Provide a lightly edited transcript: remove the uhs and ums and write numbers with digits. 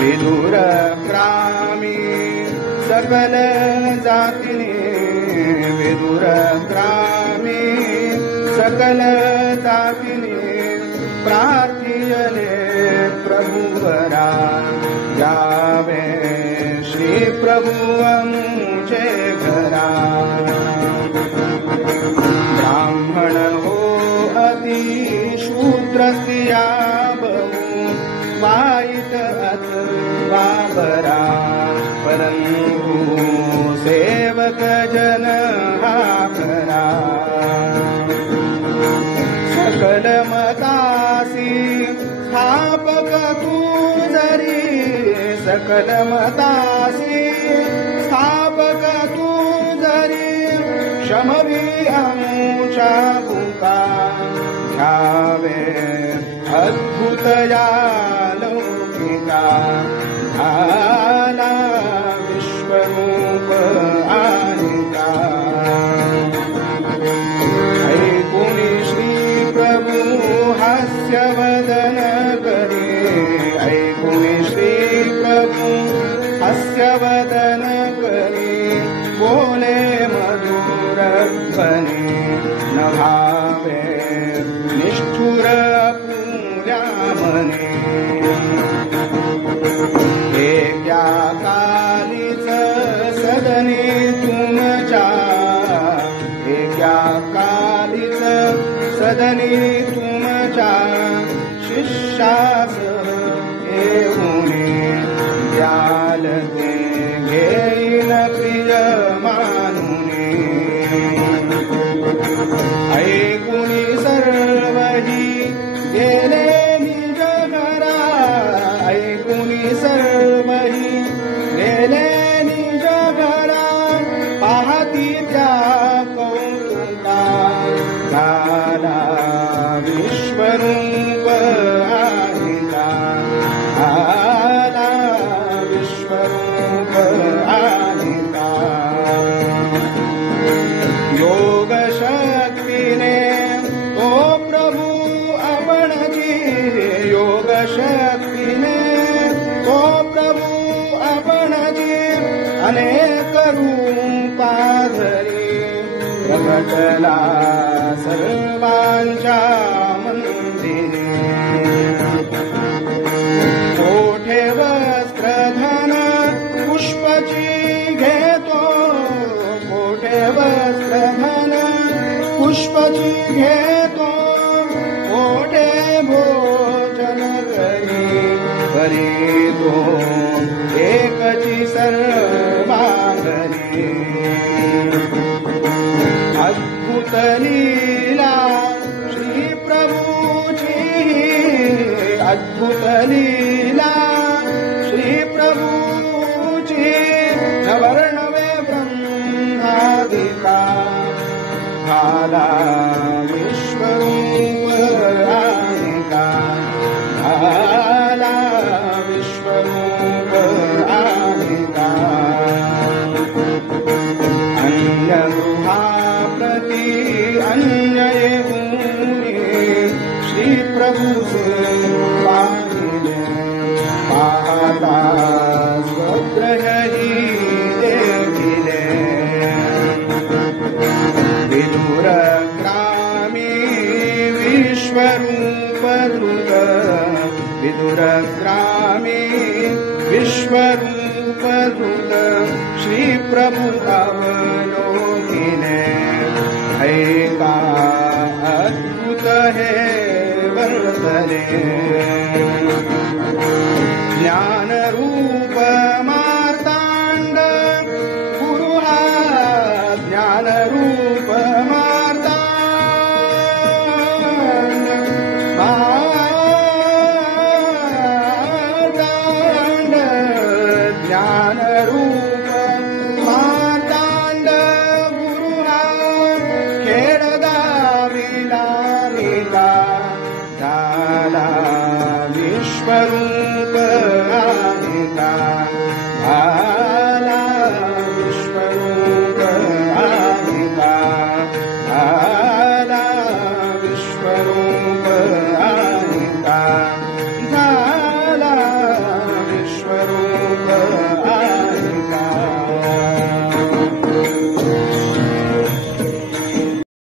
विदुरग्रामी सकल जातिने विदुरग्रामी सकल जातिने प्रार्थियले प्रभुवरा जावे श्री प्रभु आमचे घरा ब्राह्मण हो अति शूद्र स्त्रिया बहु वाईट अथवा बरा परंतु सेवक जन हा खरा सकल मतासी स्थापक तू जरी सकल मतासी स्थापक तू जरी क्षमवी आमच्या भूका घ्यावे अद्भुत या लौकिका आला विश्वरूप आनिका ऐकुनी श्री प्रभु हास्यवदन करी ऐकुनी श्री प्रभु हास्यवदन करी बोले मधुरपणे न भावे निष्ठुर पुण्या मने एका कालीच सदनी तुमच्या एका कालीच सदनी तुमच्या शिष्यास येऊने द्याल ते घेईन प्रिय मानुने ऐकुनी सर्वही गेले निज घरा ऐकुनी सर्वही गेले निज घरा पाहती त्या कौतुका झाला विश्वरूप आनिका आला विश्वरूप आनिका योग शक्तीने तो प्रभु आपणची योग शक्तीने तो प्रभु आपणची अनेक रूपाधरी प्रकटला सर्वांच्या मंदिरे कोठे वस्त्रधन पुष्पची घेतो कोठे वस्त्रधन पुष्पची घेतो कोठे भोजन करी तो एकची सर्वांगरी अद्भुत लीला श्री प्रभुची अद्भुत लीला श्री प्रभुची नवर्णवे ब्रह्मादिका झाला विश्वरूप आनिका झाला विश्वरूप आनिका अन्य गृहाप्रती अन्य येऊने श्री प्रभु से पाहिले पाहता स्वग्रही देखिले विदुरग्रामी विश्वरूप द्रुत विदुरग्रामी विश्वरूप द्रुत श्री प्रभु अवलोकिने ऐका अद्भुत हे वर्तने ज्ञान